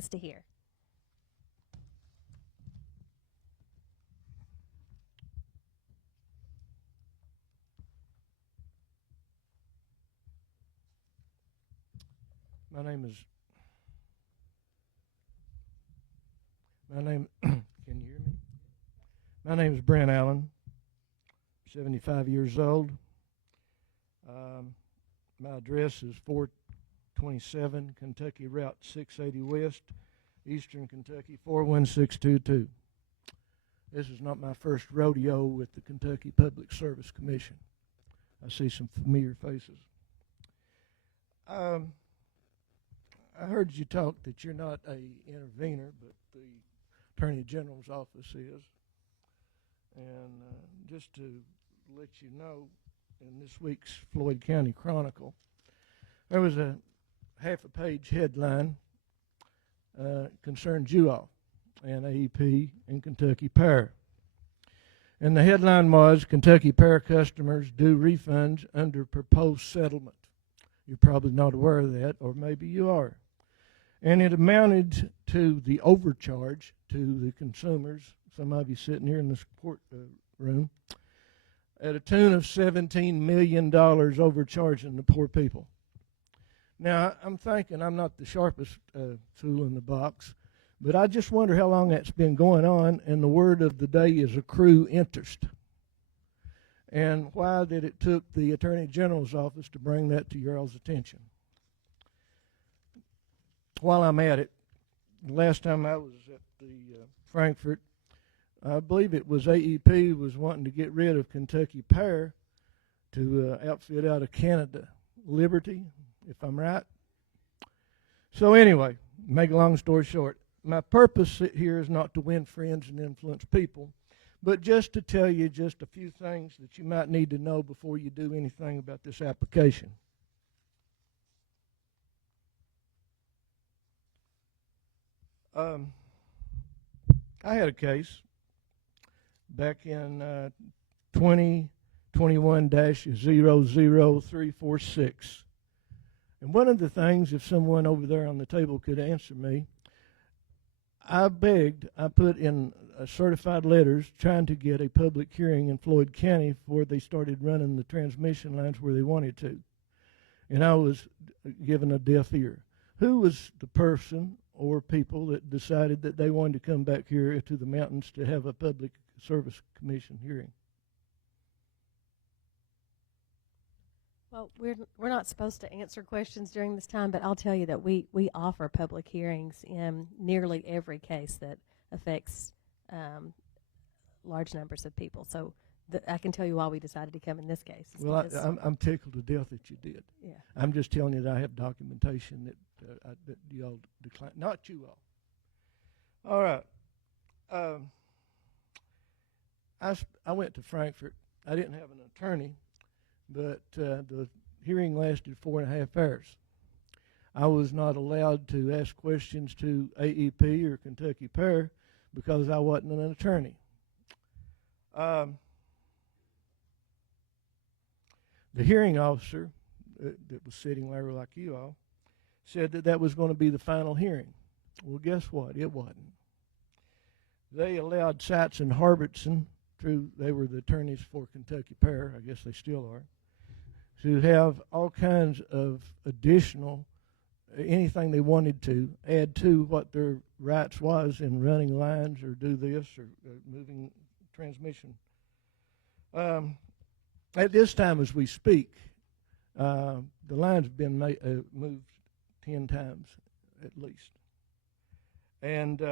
us to hear. My name can you hear me? My name is Brent Allen, 75 years old. My address is 427 Kentucky Route 680 West, Eastern Kentucky 41622. This is not my first rodeo with the Kentucky Public Service Commission. I see some familiar faces. I heard you talk that you're not a intervener, but the Attorney General's office is. And just to let you know, in this week's Floyd County Chronicle, there was a half-a-page headline concerned you all and AEP and Kentucky Power. And the headline was, Kentucky Power customers due refunds under proposed settlement. You're probably not aware of that, or maybe you are. And it amounted to the overcharge to the consumers, some of you sitting here in the court room, at a tune of $17 million overcharging the poor people. Now, I'm thinking I'm not the sharpest tool in the box, but I just wonder how long that's been going on, and the word of the day is accrue interest. And why did it took the Attorney General's office to bring that to your all's attention? While I'm at it, the last time I was at the Frankfurt, I believe it was AEP was wanting to get rid of Kentucky Power to outfit out of Canada Liberty, if I'm right. So anyway, make a long story short, my purpose here is not to win friends and influence people, but just to tell you just a few things that you might need to know before you do anything about this application. I had a case back in 2021-00346. And one of the things, if someone over there on the table could answer me, I put in certified letters trying to get a public hearing in Floyd County before they started running the transmission lines where they wanted to. And I was given a deaf ear. Who was the person or people that decided that they wanted to come back here to the mountains to have a public service commission hearing? Well, we're not supposed to answer questions during this time, but I'll tell you that we offer public hearings in nearly every case that affects large numbers of people. So I can tell you why we decided to come in this case. Well, I'm tickled to death that you did. Yeah. I'm just telling you that I have documentation that that you all declined. Not you all. All right. I went to Frankfurt. I didn't have an attorney, but the hearing lasted 4.5 hours. I was not allowed to ask questions to AEP or Kentucky Power because I wasn't an attorney. The hearing officer that was sitting there like you all said that was going to be the final hearing. Well, guess what? It wasn't. They allowed Seitz and Harbison, they were the attorneys for Kentucky Power, I guess they still are, to have all kinds of additional, anything they wanted to add to what their rights was in running lines or do this or moving transmission. At this time as we speak, the lines have been moved 10 times at least. And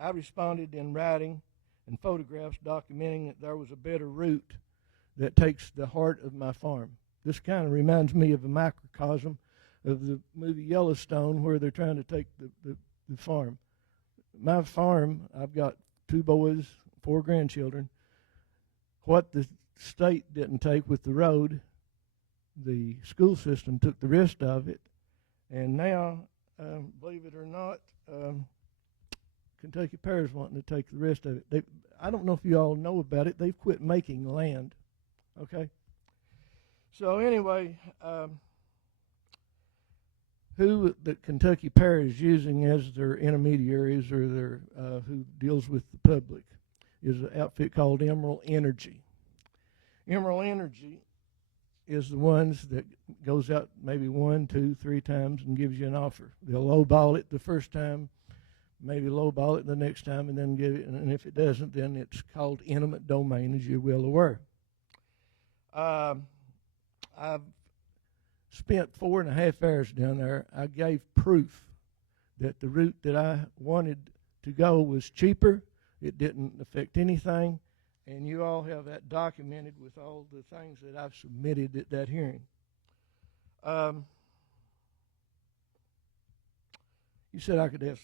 I responded in writing and photographs documenting that there was a better route that takes the heart of my farm. This kind of reminds me of a microcosm of the movie Yellowstone where they're trying to take the farm. My farm, I've got 2 boys, 4 grandchildren. What the state didn't take with the road, the school system took the rest of it. And now, believe it or not, Kentucky Power is wanting to take the rest of it. I don't know if you all know about it. They've quit making land. Okay? So anyway, who that Kentucky Power is using as their intermediaries or their who deals with the public is an outfit called Emerald Energy. Emerald Energy is the ones that goes out maybe 1, 2, 3 times and gives you an offer. They'll lowball it the first time, maybe lowball it the next time, and then give it. And if it doesn't, then it's called eminent domain, as you're well aware. I've spent 4.5 hours down there. I gave proof that the route that I wanted to go was cheaper. It didn't affect anything. And you all have that documented with all the things that I've submitted at that hearing. You said I could ask.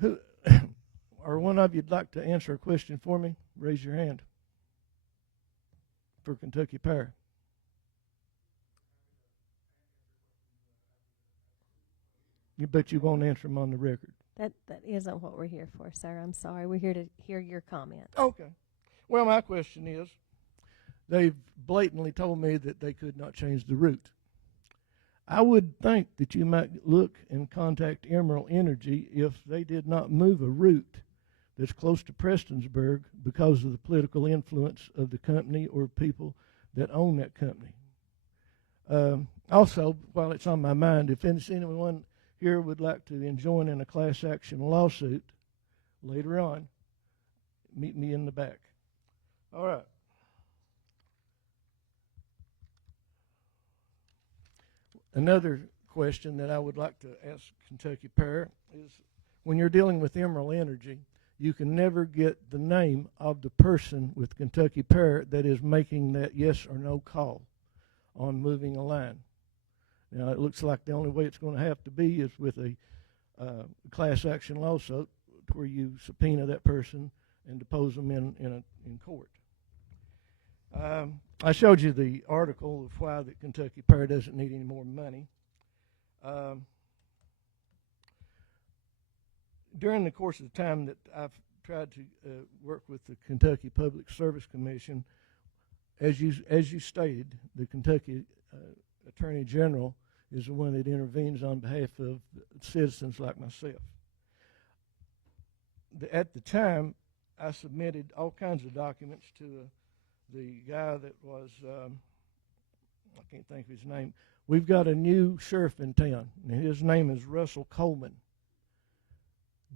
Who, or one of you'd like to answer a question for me? Raise your hand. For Kentucky Power. But you won't answer them on the record. That isn't what we're here for, sir. I'm sorry. We're here to hear your comments. Okay. Well, my question is, they've blatantly told me that they could not change the route. I would think that you might look and contact Emerald Energy if they did not move a route that's close to Prestonsburg because of the political influence of the company or people that own that company. Also, while it's on my mind, if anyone here would like to join in a class action lawsuit later on, meet me in the back. All right. Another question that I would like to ask Kentucky Power is, when you're dealing with Emerald Energy, you can never get the name of the person with Kentucky Power that is making that yes or no call on moving a line. Now, it looks like the only way it's going to have to be is with a class action lawsuit where you subpoena that person and depose them in court. I showed you the article of why the Kentucky Power doesn't need any more money. During the course of the time that I've tried to work with the Kentucky Public Service Commission, as you stated, the Kentucky Attorney General is the one that intervenes on behalf of citizens like myself. At the time, I submitted all kinds of documents to the guy that was, I can't think of his name. We've got a new sheriff in town, and his name is Russell Coleman.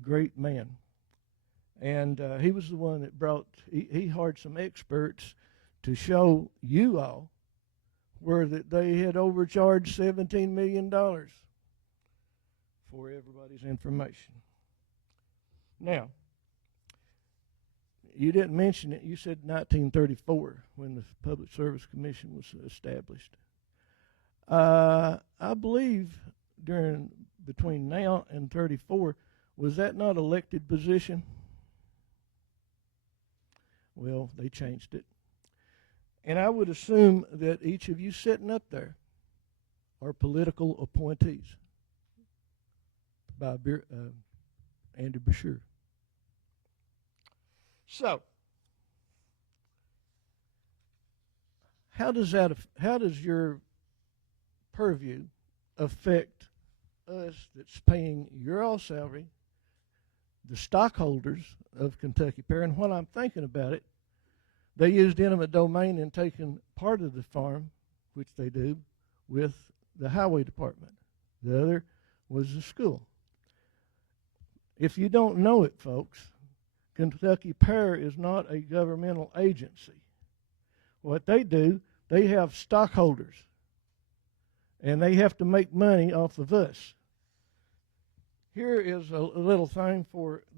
Great man. And he was the one that he hired some experts to show you all where that they had overcharged $17 million for everybody's information. Now, you didn't mention it. You said 1934 when the Public Service Commission was established. I believe between now and 34, was that not elected position? Well, they changed it. And I would assume that each of you sitting up there are political appointees by Andy Brashear. So, how does your purview affect us that's paying your all salary, the stockholders of Kentucky Power? And while I'm thinking about it, they used eminent domain in taking part of the farm, which they do, with the highway department. The other was the school. If you don't know it, folks, Kentucky Power is not a governmental agency. What they do, they have stockholders, and they have to make money off of us. Here is a little thing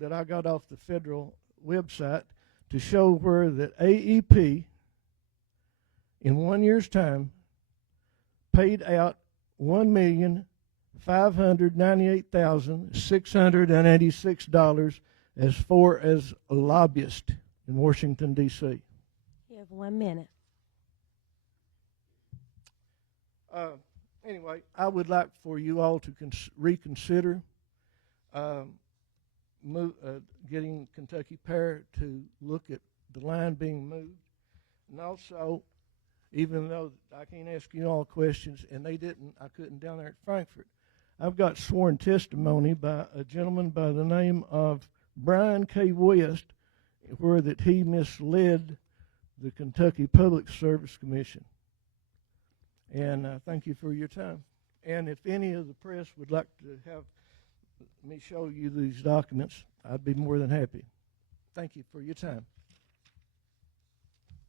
that I got off the federal website to show where that AEP, in 1 year's time, paid out $1,598,686 as far as a lobbyist in Washington, D.C. You have 1 minute. Anyway, I would like for you all to reconsider getting Kentucky Power to look at the line being moved, and also even though I can't ask you all questions, and I couldn't down there at Frankfurt. I've got sworn testimony by a gentleman by the name of Brian K. West, where that he misled the Kentucky Public Service Commission. And thank you for your time. And if any of the press would like to have me show you these documents, I'd be more than happy. Thank you for your time.